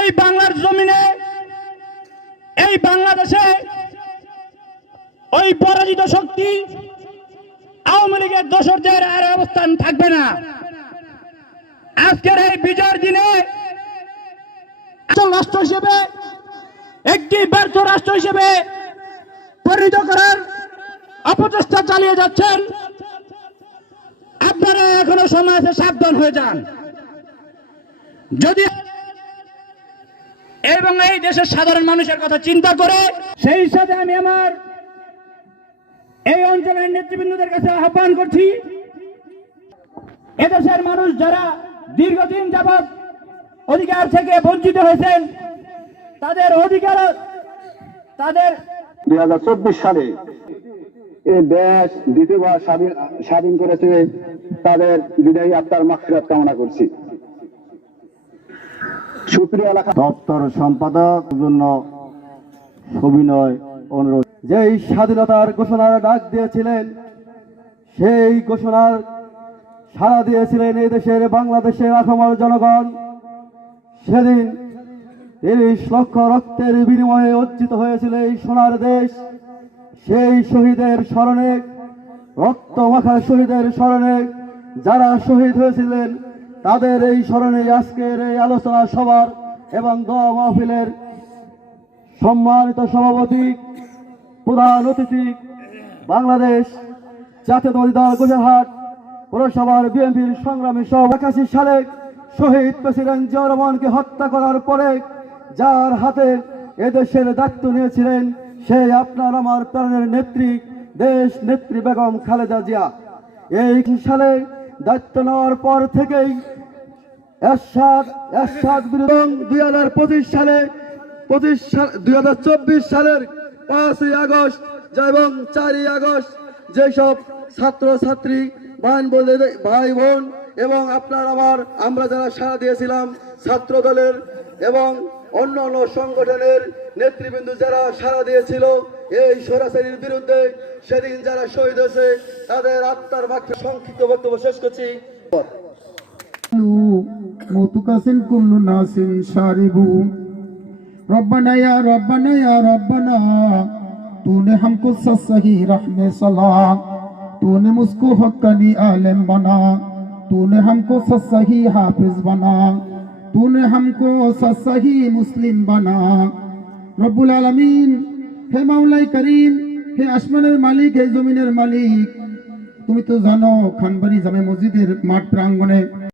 এই বাংলার জমিনে, এই বাংলাদেশে ওই পরাজিত শক্তি আওয়ামী লীগের দোসরদের আর অবস্থান থাকবে না। আজকের এই বিজয়ের দিনে রাষ্ট্র হিসেবে, একটি ব্যর্থ রাষ্ট্র হিসেবে পরিণত করার অপচেষ্টা চালিয়ে যাচ্ছেন। আপনারা এখনও সময় আছে, সাবধান হয়ে যান। যদি এবং এই দেশের সাধারণ মানুষের কথা চিন্তা করে সেই সাথে আমি আমার এই অঞ্চলের নেতৃবৃন্দদের কাছে আহ্বান করছি। এদেশের মানুষ যারা দীর্ঘদিন যাবৎ অধিকার থেকে বঞ্চিত হয়েছেন তাদের অধিকার তাদের দুই হাজার চব্বিশ সালে এই দেশ দ্বিতীয়বার স্বাধীন স্বাধীন করেছে তাদের বিদায়ী আত্মার মাকফিরাত কামনা করছি। এলাকা দপ্তর সম্পাদক জন্য সবিনয় অনুরোধ। যেই স্বাধীনতার ঘোষণার ডাক দিয়েছিলেন, সেই ঘোষণার সাড়া দিয়েছিলেন এই দেশের বাংলাদেশের আখমর জনগণ। সেদিন তিরিশ লক্ষ রক্তের বিনিময়ে অর্জিত হয়েছিল এই সোনার দেশ। সেই শহীদের স্মরণে, রক্ত মাখা শহীদের স্মরণে যারা শহীদ হয়েছিলেন তাদের এই স্মরণে আজকের এই আলোচনা সভার এবং দোয়া মাহফিলের সম্মানিত সভাপতি, প্রধান অতিথি, বাংলাদেশ জাতীয়তাবাদী দল গোসারহাট পৌরসভার বিএনপির সংগ্রামী সহ একাশি সালে শহীদ প্রেসিডেন্ট জিয়া রহমানকে হত্যা করার পরে যার হাতে এদেশের দায়িত্ব নিয়েছিলেন সেই আপনার আমার প্রাণের নেত্রী, দেশ নেত্রী বেগম খালেদা জিয়া। এই সালে দায়িত্ব নেওয়ার পর থেকেই দুই হাজার পঁচিশ সালে, পঁচিশ দুই হাজার চব্বিশ সালের পাঁচই আগস্ট এবং চারই আগস্ট যেসব ছাত্র ছাত্রী ভাই বোন ভাই বোন এবং আপনার আবার আমরা যারা সাড়া দিয়েছিলাম ছাত্র দলের এবং অন্য অন্য সংগঠনের নেতৃবৃন্দ যারা সারা দিয়েছিল এই সরাসরির বিরুদ্ধে, সেদিন যারা শহীদ হয়েছে, তাদের আত্মার মাত্র সংক্ষিপ্ত বক্তব্য শেষ করছি। মতুকাসিন কুল্লু নাসিন সারিবু। রব্বানা ইয়া রব্বানা ইয়া রব্বানা, তুনে হামকো সসহি রাহমে সলা। তুনে মুসকু হক্কানি বানা। তুনে হামকো সসহি হাফিজ বানা। মুসলিম বানা। রব্বুল আলমিন, হে মাওলাই করিম, হে আসমানের মালিক, হে জমিনের মালিক। তুমি তো জানো, খানবাড়ি জামে মসজিদের মাঠ প্রাঙ্গণে